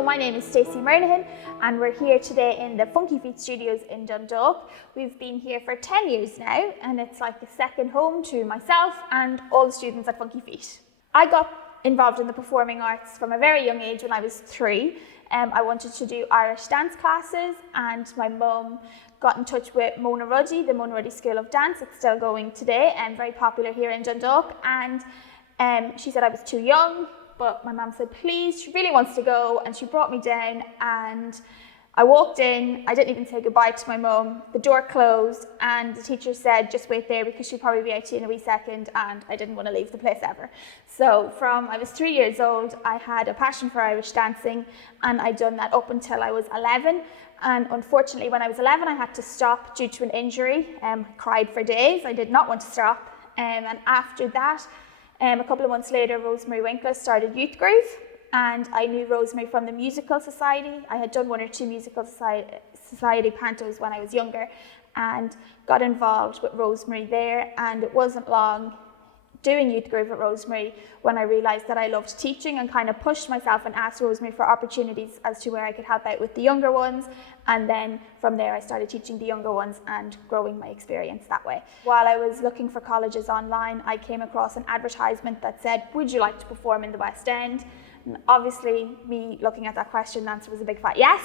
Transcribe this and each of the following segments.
So my name is Stacey Murnaghan and we're here today in the Funky Feet Studios in Dundalk. We've been here for 10 years now and it's like a second home to myself and all the students at Funky Feet. I got involved in the performing arts from a very young age when I was 3. I wanted to do Irish dance classes and my mum got in touch with Mona Ruddy, the Mona Ruddy School of Dance. It's still going today and very popular here in Dundalk. And she said I was too young, but my mum said, please, she really wants to go. And she brought me down and I walked in. I didn't even say goodbye to my mum. The door closed and the teacher said, just wait there because she'll probably be out to you in a wee second. And I didn't want to leave the place ever. So I was 3 years old, I had a passion for Irish dancing and I'd done that up until I was 11. And unfortunately, when I was 11, I had to stop due to an injury. I cried for days. I did not want to stop. And after that, a couple of months later, Rosemary Winkler started Youth Groove. And I knew Rosemary from the Musical Society. I had done 1 or 2 Musical Society pantos when I was younger and got involved with Rosemary there. And it wasn't long doing Youth Groove at Rosemary when I realised that I loved teaching and kind of pushed myself and asked Rosemary for opportunities as to where I could help out with the younger ones. And then from there I started teaching the younger ones and growing my experience that way. While I was looking for colleges online, I came across an advertisement that said, would you like to perform in the West End? And obviously me looking at that question, the answer was a big fat yes.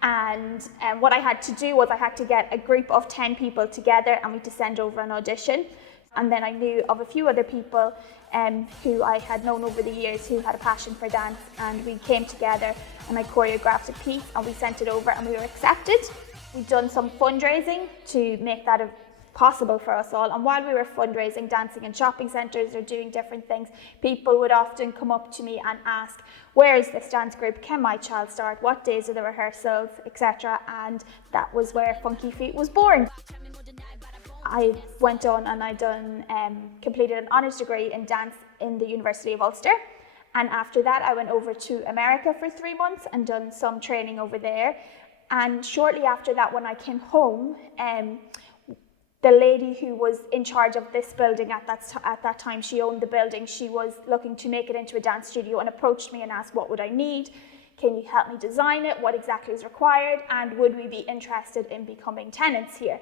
And what I had to do was I had to get a group of 10 people together and we had to send over an audition. And then I knew of a few other people who I had known over the years who had a passion for dance, and we came together and I choreographed a piece and we sent it over and we were accepted. We'd done some fundraising to make that possible for us all, and while we were fundraising, dancing in shopping centres or doing different things, people would often come up to me and ask, where is this dance group? Can my child start? What days are the rehearsals, etc. And that was where Funky Feet was born. I went on and I completed an honours degree in dance in the University of Ulster. And after that, I went over to America for 3 months and done some training over there. And shortly after that, when I came home, the lady who was in charge of this building at that time, she owned the building, she was looking to make it into a dance studio and approached me and asked, what would I need? Can you help me design it? What exactly is required? And would we be interested in becoming tenants here?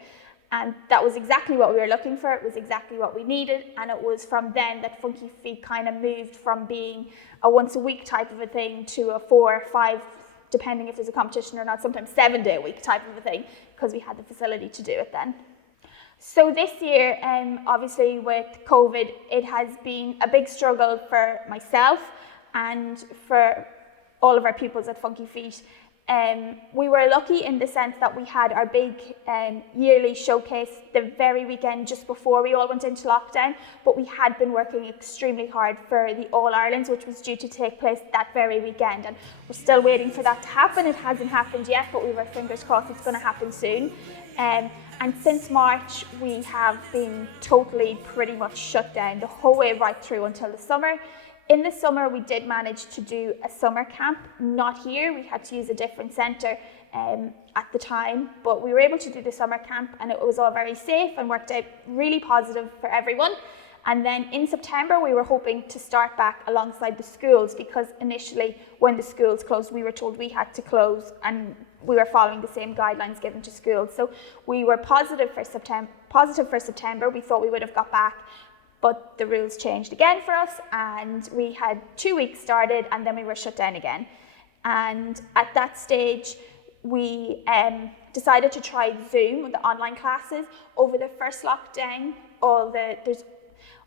And that was exactly what we were looking for. It was exactly what we needed. And it was from then that Funky Feet kind of moved from being a once a week type of a thing to a 4 or 5, depending if there's a competition or not, sometimes 7-day-a-week type of a thing, because we had the facility to do it then. So this year, obviously with COVID, it has been a big struggle for myself and for all of our pupils at Funky Feet. We were lucky in the sense that we had our big yearly showcase the very weekend just before we all went into lockdown, but we had been working extremely hard for the All Irelands, which was due to take place that very weekend, and we're still waiting for that to happen. It hasn't happened yet, but we have our fingers crossed it's going to happen soon. And since March, we have been totally pretty much shut down the whole way right through until the summer. In the summer, we did manage to do a summer camp, not here. We had to use a different centre at the time, but we were able to do the summer camp and it was all very safe and worked out really positive for everyone. And then in September, we were hoping to start back alongside the schools because initially when the schools closed, we were told we had to close and we were following the same guidelines given to schools. So we were positive for September. We thought we would have got back, but the rules changed again for us and we had 2 weeks started and then we were shut down again. And at that stage, we decided to try Zoom with the online classes. Over the first lockdown, there's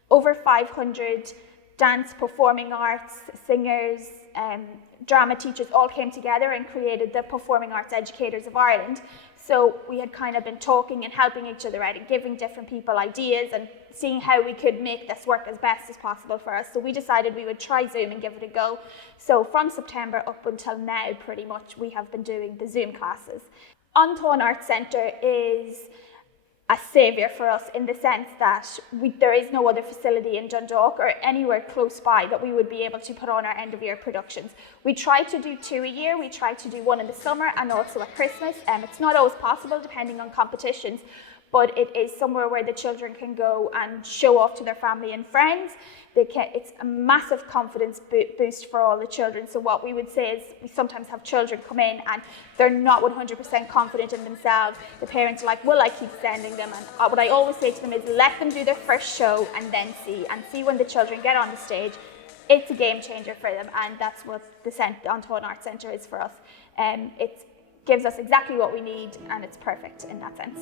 over 500 dance, performing arts, singers, drama teachers all came together and created the Performing Arts Educators of Ireland. So we had kind of been talking and helping each other out and giving different people ideas and seeing how we could make this work as best as possible for us. So we decided we would try Zoom and give it a go. So from September up until now, pretty much, we have been doing the Zoom classes. An Táin Arts Centre is a saviour for us in the sense that there is no other facility in Dundalk or anywhere close by that we would be able to put on our end of year productions. We try to do 2 a year, we try to do 1 in the summer and also at Christmas. It's not always possible depending on competitions, but it is somewhere where the children can go and show off to their family and friends. It's a massive confidence boost for all the children. So what we would say is we sometimes have children come in and they're not 100% confident in themselves. The parents are like, will I keep sending them? And what I always say to them is let them do their first show and then see when the children get on the stage. It's a game changer for them, and that's what the An Táin Arts Centre is for us. It gives us exactly what we need, and it's perfect in that sense.